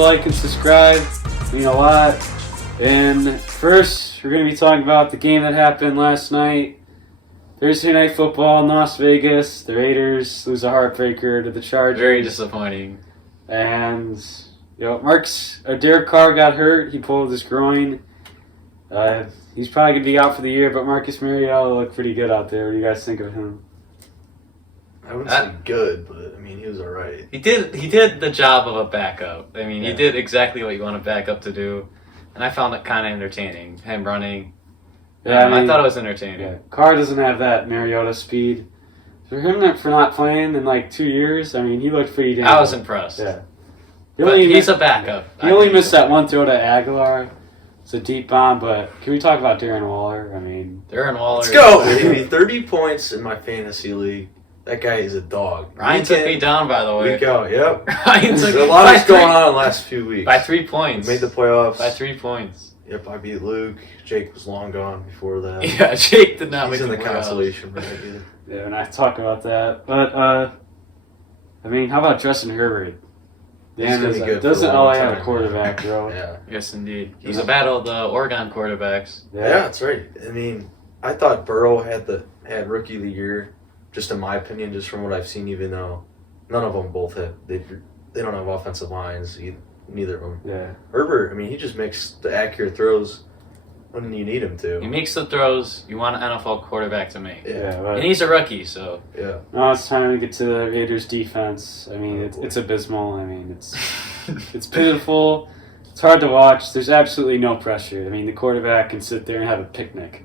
like, and subscribe. It means a lot. And first, we're going to be talking about the game that happened last night. Thursday Night Football in Las Vegas. The Raiders lose a heartbreaker to the Chargers. Very disappointing. And, Derek Carr got hurt. He pulled his groin. He's probably going to be out for the year, but Marcus Mariota looked pretty good out there. What do you guys think of him? I wouldn't say good, but he was alright. He did the job of a backup. He did exactly what you want a backup to do, and I found it kind of entertaining. Him running. Yeah, I thought it was entertaining. Yeah. Carr doesn't have that Mariota speed. For him for not playing in like 2 years, he looked pretty damn good. I was impressed. Yeah. He's a backup. He only missed that one throw to Aguilar. It's a deep bomb, but can we talk about Darren Waller? Darren Waller. Let's go, baby. 30 points in my fantasy league. That guy is a dog. Ryan took me down, by the way. Week out, yep. Ryan took a lot is going on in the last few weeks. By 3 points. We made the playoffs. By 3 points. Yep, I beat Luke. Jake was long gone before that. Yeah, Jake did not make the playoffs. He's in the consolation bracket. Yeah, and I talk about that. But, how about Justin Herbert? Doesn't LA have a quarterback, bro? Yeah. Yes, indeed. It was a battle of the Oregon quarterbacks. Yeah, that's right. I thought Burrow had Rookie of the Year, just in my opinion, just from what I've seen, even though none of them both have. They don't have offensive lines, neither of them. Yeah. Herbert, he just makes the accurate throws when you need him to. He makes the throws you want an NFL quarterback to make. Yeah, and he's a rookie, so. Yeah. Now it's time to get to the Raiders' defense. It's abysmal. It's pitiful. It's hard to watch. There's absolutely no pressure. The quarterback can sit there and have a picnic.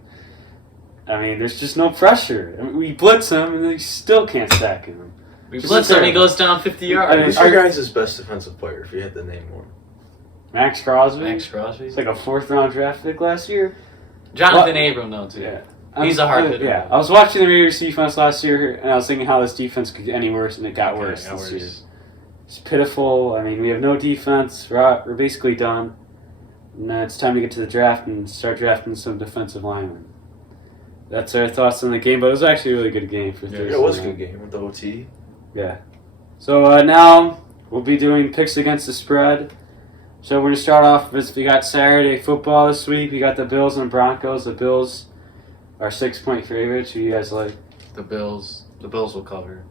There's just no pressure. We blitz him, and they still can't sack him. We blitz him, and he goes down 50 yards. Who's your guys' best defensive player, if you had to name one? Max Crosby. It's like a 4th-round draft pick last year. Jonathan Abram, though, too. Yeah. He's a hard hitter. Yeah. I was watching the Raiders' defense last year, and I was thinking how this defense could get any worse, and it got worse this year. It's pitiful. We have no defense. We're basically done. And it's time to get to the draft and start drafting some defensive linemen. That's our thoughts on the game, but it was actually a really good game for Thursday. Yeah, it was a good game with the OT. Yeah. So now we'll be doing picks against the spread. So we're going to start off with, we got Saturday football this week. We got the Bills and Broncos. The Bills are 6-point favorites. Who do you guys like? The Bills. The Bills will cover.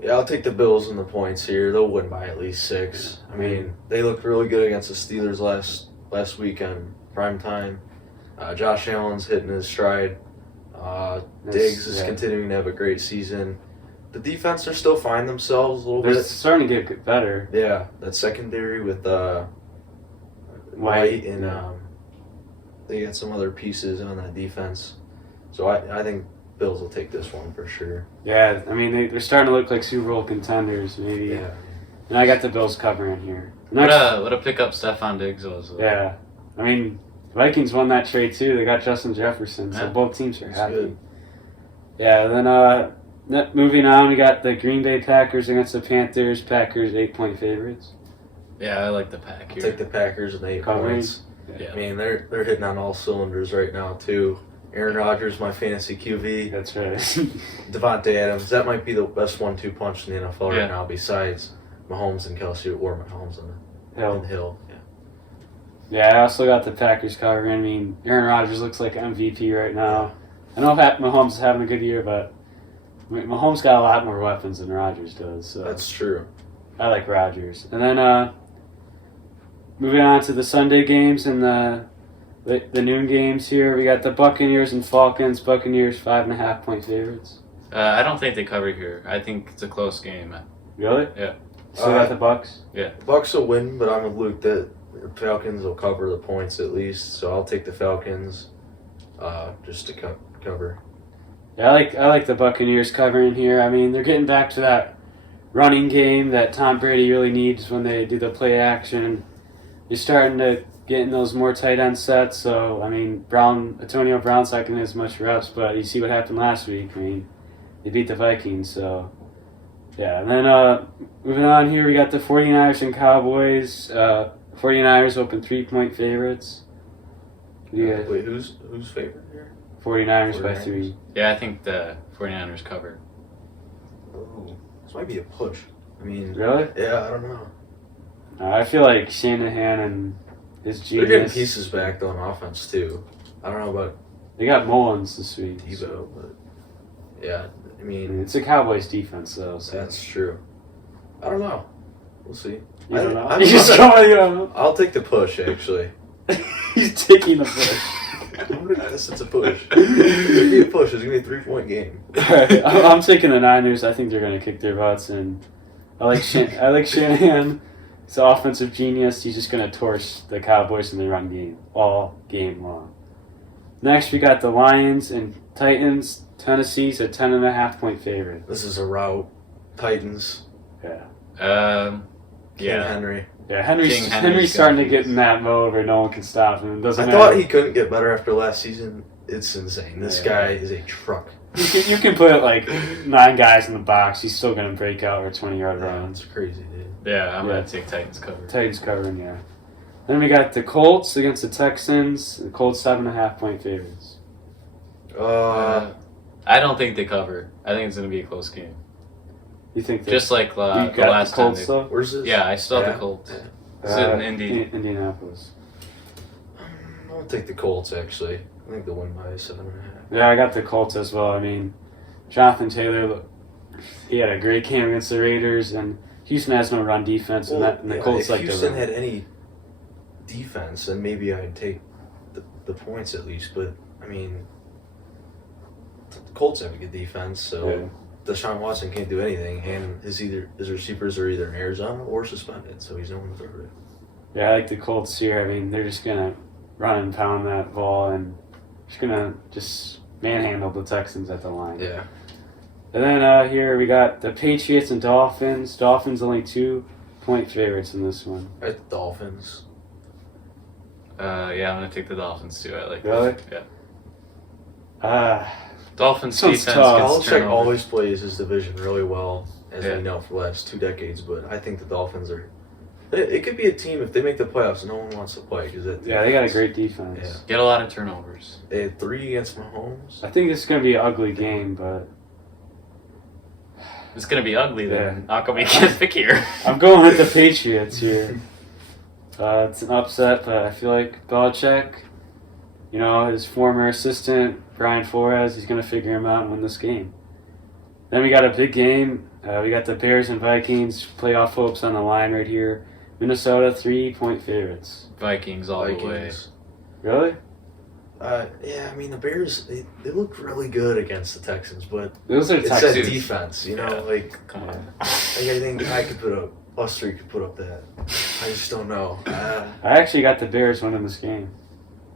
Yeah, I'll take the Bills and the points here. They'll win by at least 6. They looked really good against the Steelers last week on prime time. Josh Allen's hitting his stride. Diggs is continuing to have a great season. The defense are still finding themselves a little bit. They're starting to get better. Yeah, that secondary with White and they got some other pieces on that defense. So I think Bills will take this one for sure. Yeah, they're starting to look like Super Bowl contenders, maybe. Yeah. And I got the Bills covering here. What a pickup Stephon Diggs was. Yeah. Vikings won that trade too. They got Justin Jefferson, so both teams are happy. Good. Yeah, then moving on, we got the Green Bay Packers against the Panthers. Packers 8-point favorites. Yeah, I like the Pack here. Take the Packers and 8 points. Yeah. They're hitting on all cylinders right now too. Aaron Rodgers, my fantasy QB. That's right. Devontae Adams, that might be the best 1-2 punch in the NFL right now, besides Mahomes and Kelsey, or Mahomes and Hill. Yeah, I also got the Packers covering. Aaron Rodgers looks like MVP right now. I know Mahomes is having a good year, but Mahomes got a lot more weapons than Rodgers does. So that's true. I like Rodgers. And then moving on to the Sunday games and the noon games here, we got the Buccaneers and Falcons. Buccaneers 5.5-point favorites. I don't think they cover here. I think it's a close game. Really? Yeah. Still got the Bucs? Yeah. Bucs will win, but I'm with Luke that the Falcons will cover the points at least. So I'll take the Falcons just to cover. Yeah, I like the Buccaneers covering here. They're getting back to that running game that Tom Brady really needs when they do the play action. You're starting to get in those more tight end sets. So, Antonio Brown's not getting as much reps, but you see what happened last week. They beat the Vikings, so yeah. And then moving on here, we got the 49ers and Cowboys. 49ers open 3-point favorites. Yeah. Wait, who's favorite here? 49ers by 3. Yeah, I think the 49ers cover. Oh, this might be a push. Really? Yeah, I don't know. I feel like Shanahan and his They're getting genius. pieces back though on offense too. I don't know about They got Mullins this week. Debo, but yeah, I mean It's a Cowboys defense, though. So. that's true. I don't know. We'll see. You don't know. I'm You just you don't know. I'll take the push actually. He's taking the push. Yes, it's a push. It's gonna be a push. It's gonna be a 3-point game. Alright, I'm taking the Niners. I think they're going to kick their butts, and I like Shanahan. He's an offensive genius. He's just going to torch the Cowboys in the run game all game long. Next, we got the Lions and Titans. Tennessee's a 10.5-point favorite. This is a rout. Titans. Yeah. King Yeah. Henry. Yeah, Henry's Henry's starting to gonna get in that mode where no one can stop him. It doesn't I matter. thought he couldn't get better after last season. It's insane. This Yeah. guy is a truck. You can put like 9 guys in the box. He's still going to break out for 20-yard Yeah, runs. it's crazy, dude. Yeah, I'm going to take Titans cover. Titans covering, yeah. Then we got the Colts against the Texans. The Colts 7.5-point favorites. I don't think they cover. I think it's going to be a close game. You think that Just like you the got last the time. Colts though? Where's this? Yeah, I still have Yeah. the Colts. Yeah. It's in Indy. Indianapolis. I'll take the Colts, actually. I think they'll win by 7.5. Yeah, I got the Colts as well. I mean, Jonathan Taylor, he had a great game against the Raiders, and Houston has no run defense, and the Colts if like to Houston run. had any defense, then maybe I'd take the points at least. But, I mean, the Colts have a good defense, so Yeah. Deshaun Watson can't do anything, and his receivers are either in Arizona or suspended, so he's no one to throw it. Yeah, I like the Colts here. I mean, they're just going to run and pound that ball, and just going to just manhandle the Texans at the line. Yeah. And then here we got the Patriots and Dolphins. Dolphins only 2-point favorites in this one. I like the Dolphins. Yeah, I'm going to take the Dolphins too. I like Really? that. Yeah. Sounds Dolphins defense tough. gets Belichick turnover. always plays his division really well, as Yeah. we know for the last 2 decades. But I think the Dolphins are. It could be a team if they make the playoffs. No one wants to play because Yeah, they got a great defense. Yeah. Get a lot of turnovers. They had 3 against Mahomes. I think it's going to be an ugly game, but It's going to be ugly then. Yeah. How come we can't pick here? I'm going with the Patriots here. It's an upset, but I feel like Belichick, his former assistant, Brian Flores, he's going to figure him out and win this game. Then we got a big game. We got the Bears and Vikings. Playoff hopes on the line right here. Minnesota, 3-point favorites. Vikings all the way. Vikings. Really? Yeah, I mean, the Bears, they look really good against the Texans, but Those are it's that Texans. defense, Yeah. like, Come on. I think I could put up, us 3 could put up that. I just don't know. I actually got the Bears winning this game.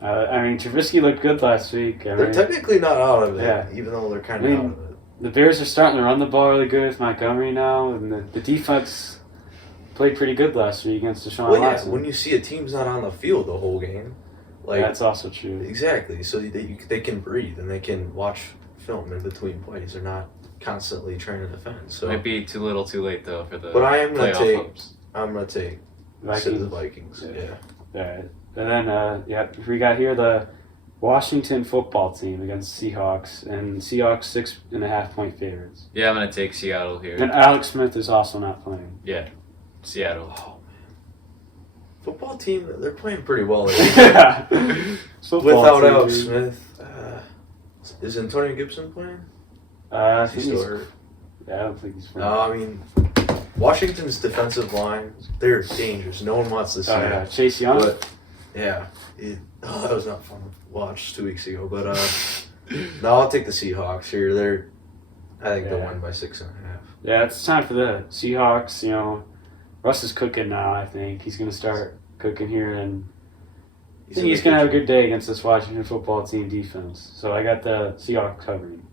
I mean, Trubisky looked good last week. I They're mean, technically not out of it, Yeah. even though they're kind of I mean, out of it. the Bears are starting to run the ball really good with Montgomery now, and the defense played pretty good last week against Deshaun Well, yeah, Watson. when you see a team's not on the field the whole game, like That's also true. exactly, so they can breathe and they can watch film in between plays. They're not constantly trying to defend. So, Might be too little too late though for the but I am gonna playoff take. hopes. I'm gonna take the Vikings. Yeah. Yeah. Alright. And then, we got here the Washington football team against Seahawks, and Seahawks 6.5-point favorites. Yeah, I'm going to take Seattle here. And Alex Smith is also not playing. Seattle. Oh man, football team. They're playing pretty well lately. Yeah. Football Without team, Alex dude. Smith, is Antonio Gibson playing? I Is he think still he's, hurt? yeah, I don't think he's playing. No, I mean, Washington's defensive line, they're dangerous. No one wants to see Oh, it. yeah. Chase Young? But, yeah. That was not fun to watch 2 weeks ago. But, no, I'll take the Seahawks here. I think they'll Yeah. win by 6.5. Yeah, it's time for the Seahawks. Russ is cooking now, I think. He's going to start cooking here, and I think he's going to have a good day against this Washington football team defense. So I got the Seahawks covering.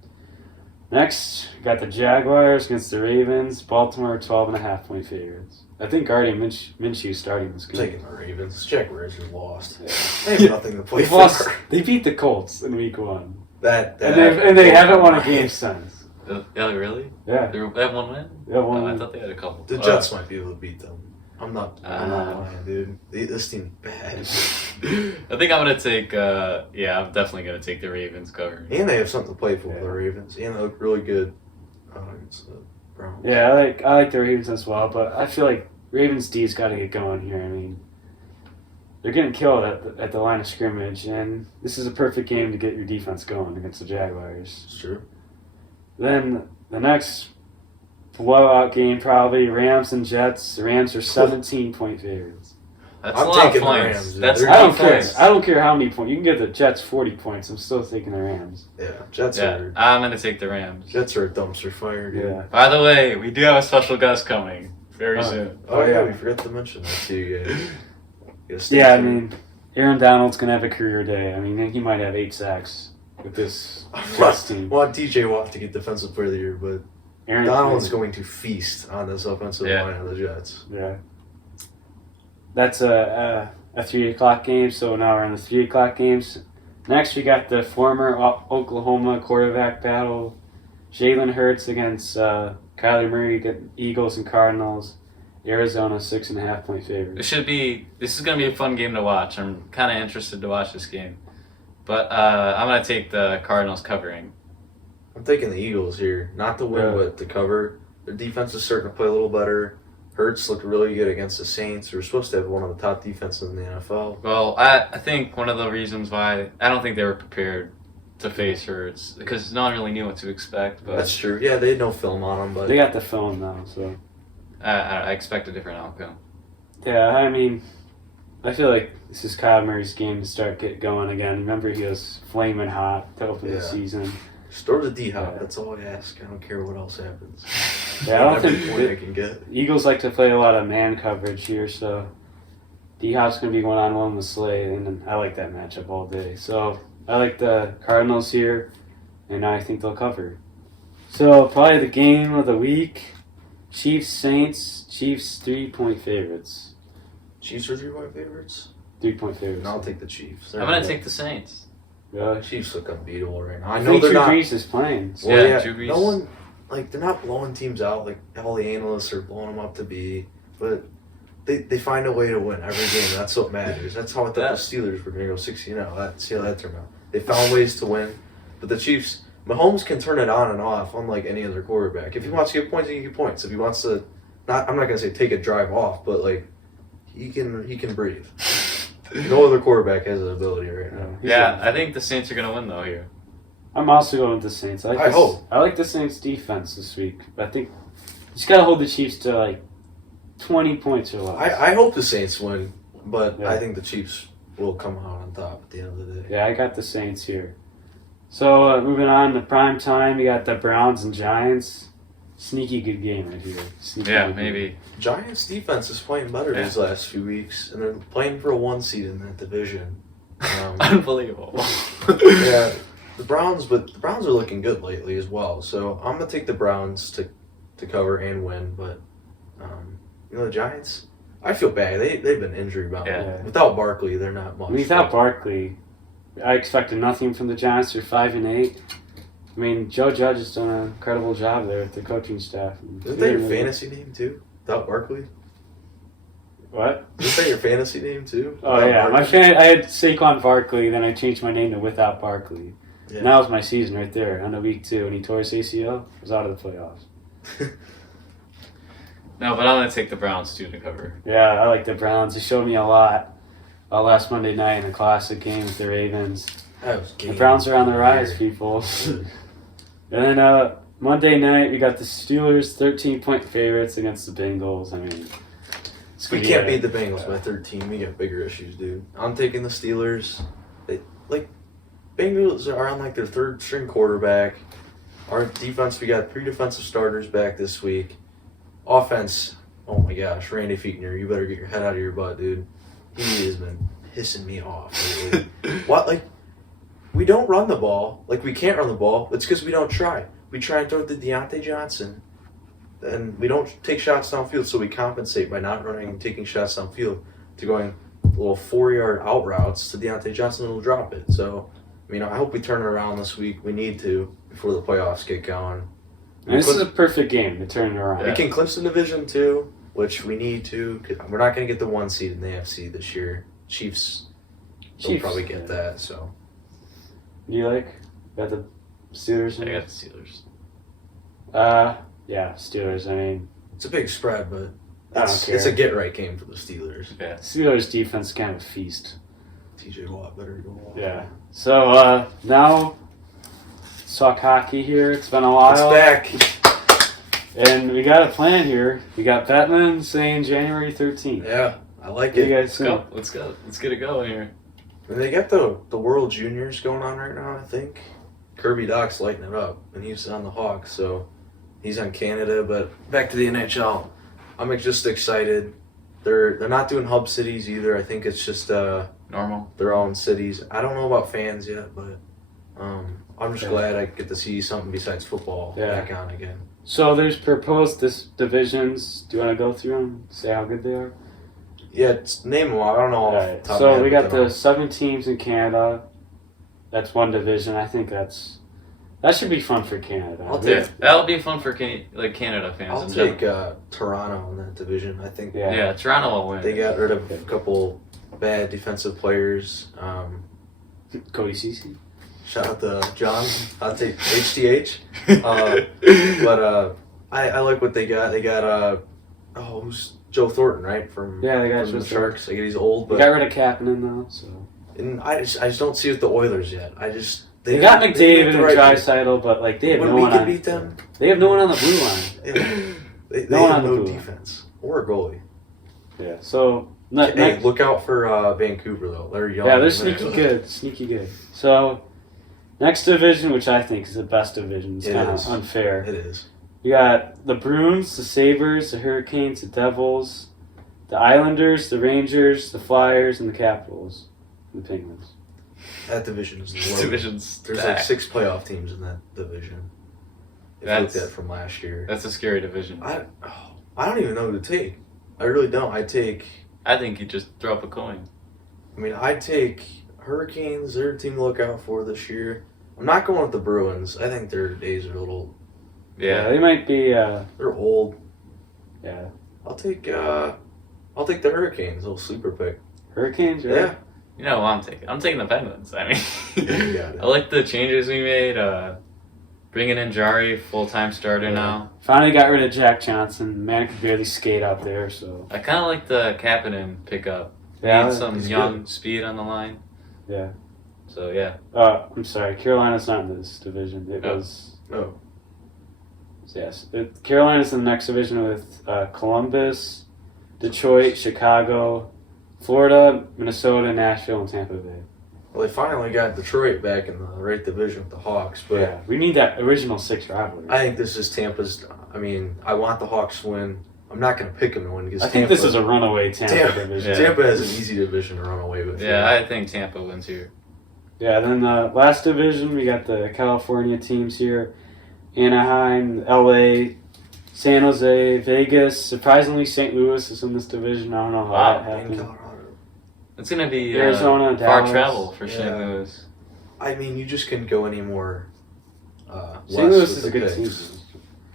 Next, we got the Jaguars against the Ravens. Baltimore 12.5-point favorites. I think Guardian Minshew starting this game. Taking the Ravens. Jaguars are lost. Yeah. They have nothing to play They've for. lost. They beat the Colts in week 1. That And they haven't won a game since. Yeah, really? Yeah. They have one win? They have one Oh, I win. thought they had a couple. The Jets might be able to beat them. I'm not Ah. lying, dude. This team's bad. I think I'm gonna take. I'm definitely gonna take the Ravens cover. And they have something to play for, Yeah. the Ravens. And they look really good against the Browns. Yeah, I like the Ravens as well, but I feel like Ravens D's got to get going here. I mean, they're getting killed at the line of scrimmage, and this is a perfect game to get your defense going against the Jaguars. It's true. Then the next blowout game, probably Rams and Jets. The Rams are 17-point favorites. That's I'm a lot of taking the points. Rams, dude. That's They're- I don't care. points. I don't care how many points. You can give the Jets 40 points. I'm still taking the Rams. Yeah, Jets Yeah, are I'm gonna take the Rams. Jets are a dumpster fire, dude. Yeah. By the way, we do have a special guest coming very soon. Oh yeah, we forgot to mention that to you guys. Gotta stay Yeah, I tuned. mean, Aaron Donald's going to have a career day. I mean, he might have 8 sacks with this I Jets team. want TJ Watt to get Defensive Player of the Year, but Aaron Donald's going to feast on this offensive Yeah. line of the Jets. Yeah. That's a 3 o'clock game, so now we're on the 3 o'clock games. Next, we got the former Oklahoma quarterback battle. Jalen Hurts against Kyler Murray, Eagles and Cardinals. Arizona 6.5-point favorite. This is gonna be a fun game to watch. I'm kind of interested to watch this game, but I'm gonna take the Cardinals covering. I'm taking the Eagles here, not to win, but to cover. Their defense is starting to play a little better. Hurts looked really good against the Saints. They're supposed to have one of the top defenses in the NFL. Well, I think one of the reasons why I don't think they were prepared to face Hurts because no one really knew what to expect. But That's true. Yeah, they had no film on them, but They got the film now, so. I expect a different outcome. Yeah, I mean, I feel like this is Kyler Murray's game to start get going again. Remember, he was flaming hot to open the Yeah. season. store the D-Hop. Yeah. That's all I ask. I don't care what else happens. Yeah, I don't Every think point I can get. Eagles like to play a lot of man coverage here, so D-Hop's going to be going on one with Slay, and I like that matchup all day. So I like the Cardinals here, and I think they'll cover. So probably the game of the week, Chiefs-Saints. Chiefs 3-point favorites. Chiefs are 3-point favorites? 3-point favorites. And I'll take the Chiefs. I'm gonna take the Saints. Really? Chiefs look unbeatable right now. I I know think they're Drew not. Brees is playing. so- Well, Yeah, yeah, Drew Brees. no one, like, they're not blowing teams out like all the analysts are blowing them up to be, but they find a way to win every game. That's what matters. That's how I thought Yeah. the Steelers were going to go 6-0. See how that turned out. They found ways to win, but the Chiefs, Mahomes can turn it on and off unlike any other quarterback. If he wants to get points, he can get points. If he wants to, I'm not going to say take a drive off, but like he can breathe. No other quarterback has that ability right now. Yeah, I think the Saints are gonna win though here. I'm also going with the Saints. I I hope. I like the Saints defense this week. I think you just got to hold the Chiefs to like 20 points or less. I hope the Saints win, but Yeah. I think the Chiefs will come out on top at the end of the day. Yeah, I got the Saints here. So moving on to prime time, you got the Browns and Giants. Sneaky good game right here. Sneaky Yeah, good game. maybe. Giants defense is playing better these last few weeks, and they're playing for a 1 seed in that division. Unbelievable. Yeah, the Browns are looking good lately as well. So I'm gonna take the Browns to cover and win, but the Giants, I feel bad. They've been injury bound. Yeah. Without Barkley, they're not much. Without Barkley, I expected nothing from the Giants. They're 5-8. I mean, Joe Judge has done an incredible job there with the coaching staff. Isn't that your fantasy name too? Without Barkley? What? Isn't that your fantasy name too? Oh Without yeah, Barkley? I had Saquon Barkley, then I changed my name to Without Barkley. Yeah. And that was my season right there. On the week 2, and he tore his ACL, was out of the playoffs. No, but I'm gonna take the Browns too to cover. Yeah, I like the Browns. They showed me a lot last Monday night in a classic game with the Ravens. That was The game Browns are on the rise, weird. people. And then Monday night, we got the Steelers 13-point favorites against the Bengals. I mean, it's We gonna can't be beat the Bengals by 13. We got bigger issues, dude. I'm taking the Steelers. Bengals are on like their 3rd string quarterback. Our defense, we got 3 defensive starters back this week. Offense, oh my gosh, Randy Fichtner, you better get your head out of your butt, dude. He has been pissing me off lately. What, like, we don't run the ball. Like, we can't run the ball. It's because we don't try. We try and throw it to Deontay Johnson. And we don't take shots downfield, so we compensate by not running and taking shots downfield to going little 4-yard out routes to Deontay Johnson who will drop it. So, I hope we turn it around this week. We need to before the playoffs get going. And this is a perfect game to turn it around. We can clinch the division too, which we need to. 'Cause we're not going to get the 1 seed in the AFC this year. Chiefs will probably get that. So, Do you like? Got the Steelers? I got the Steelers. Yeah, Steelers. I mean, it's a big spread, but I don't It's a care. get right game for the Steelers. Yeah. Steelers defense is kind of a feast. TJ Watt better go off. Yeah. So now let's talk hockey here. It's been a while. It's back. And we got a plan here. We got Bettman saying January 13th. Yeah, I like What do you it. guys think? Let's go. Let's get it going here. And they got the World Juniors going on right now, I think. Kirby Doc's lighting it up, and he's on the Hawks, so he's on Canada. But back to the NHL, I'm just excited. They're not doing hub cities either. I think it's just Normal. their own cities. I don't know about fans yet, but I'm just glad I get to see something besides football back on again. So there's proposed divisions. Do you want to go through them? Say how good they are? Yeah, name them all. I don't know. All Off the right. top of So my head we what got they're the 7 teams in Canada. That's one division. I think that should be fun for Canada. I'll Yeah, take- that'll be fun for Canada fans. I'll in take general. Toronto in that division. I think Yeah, Toronto will win. they got rid of a couple bad defensive players. Cody Ceci. Shout out to John. I'll take HTH. But I like what they got. They got who's Joe Thornton, right? From Yeah, they got from Joe the Sharks. I get he's old, We but got rid of Kapanen though, so and I just don't see it with the Oilers yet. they got didn't McDavid make and the right move. Draisaitl, but like they have When no we one could on. beat them, They have no one on the blue line. yeah. they No one have on the no blue line. defense or a goalie. Yeah. So Hey, look out for Vancouver though. They're young. yeah, they're sneaky good. Sneaky good. So next division, which I think is the best division, it's It kind is. of unfair. It is. We got the Bruins, the Sabres, the Hurricanes, the Devils, the Islanders, the Rangers, the Flyers, and the Capitals, and the Penguins. That division is This loaded. division's There's stacked. like 6 playoff teams in that division. If you looked at it from last year. That's a scary division. I don't even know who to take. I really don't. I think you just throw up a coin. mean, I'd take Hurricanes. They're a team to look out for this year. I'm not going with the Bruins. I think their days are a little. Yeah. They might be. They're old. Yeah, I'll take the Hurricanes. Little sleeper pick. Hurricanes. Right? Yeah. You know who I'm taking? I'm taking the Penguins. I mean, You got it. I like the changes we made. Bringing in Jari, full-time starter now. Finally got rid of Jack Johnson. Man could barely skate out there, so. I kind of like the Kapanen pickup. Yeah, Need some he's young speed on the line. Yeah. So, yeah. I'm sorry. Carolina's not in this division. It Oh. was. No. Yes. Carolina's in the next division with Columbus, Detroit, Chicago, Florida, Minnesota, Nashville, and Tampa Bay. Well, they finally got Detroit back in the right division with the Hawks, but Yeah, we need that original 6 rivalry. I think this is Tampa's. I mean, I want the Hawks to win. I'm not going to pick them to win because I think this is a runaway Tampa division. Yeah. Tampa has an easy division to run away with. Yeah, I think Tampa wins here. Yeah, then the last division, we got the California teams here. Anaheim, LA, San Jose, Vegas. Surprisingly, St. Louis is in this division. I don't know how Wow. that in happened. Colorado. It's going to be Arizona, far Dallas. travel for St. Yeah. Louis. I mean, you just couldn't go any more. St. Louis west is a with the good picks. team.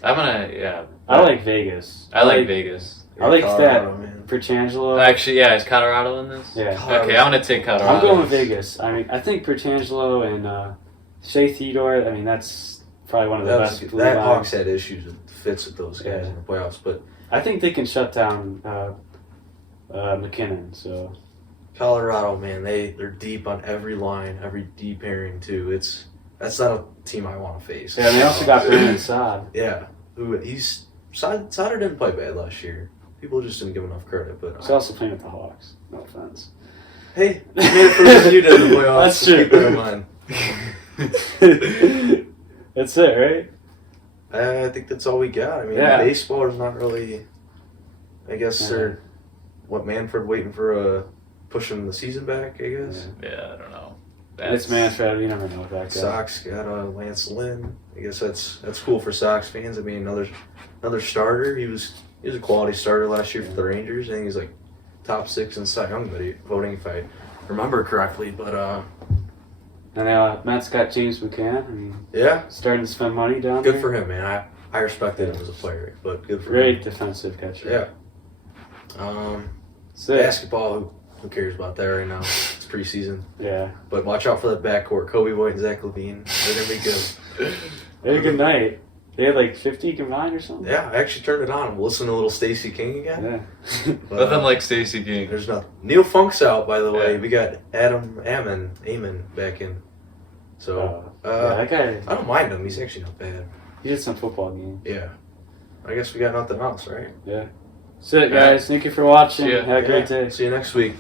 I'm going to, yeah. I like Vegas. I like Vegas. I like Colorado, man. Petrangelo. Actually, yeah, is Colorado in this? Yeah. Okay, I'm going to take Colorado. I'm going with Vegas. I mean, I think Petrangelo and Shea Theodore, I mean, that's probably one of the best blue That lines. Hawks had issues with fits with those guys Yeah. in the playoffs, but I think they can shut down McKinnon. So Colorado, man, they're deep on every line, every deep pairing too. That's not a team I want to face. yeah, and they also got Brandon Saad. Yeah, Sutter didn't play bad last year. People just didn't give enough credit, but He's also playing with the Hawks. No offense. hey, he made it further than you did in the playoffs. That's so true. Keep that in mind. That's it, right? I think that's all we got. I mean, Yeah. baseball is not really. I guess they're Manfred waiting for pushing the season back. I guess. Yeah, I don't know. It's Manfred. You never know with that guy. Sox got Lance Lynn. I guess that's cool for Sox fans. I mean, another starter. He was a quality starter last year for the Rangers. I think he's like top 6 in Cy Young voting if I remember correctly. But And Mets got James McCann. I mean, yeah, starting to spend money down good there. for him, man. I respected him as a player, but good for Great him. defensive catcher. Yeah. Sick. Basketball. Who cares about that right now? It's preseason. Yeah. But watch out for that backcourt. Kobe White and Zach LaVine. They're gonna be good. They had a good night. They had like 50 combined or something. Yeah, I actually turned it on. Listen to little Stacey King again. Yeah. Nothing like Stacey King. There's nothing. Neil Funk's out, by the way. Yeah. We got Adam Amon back in. So Yeah, that guy. I don't mind him. He's actually not bad. He did some football games. Yeah. I guess we got nothing else, right? That's it, guys. Thank you for watching. See ya. Have a great day. See you next week.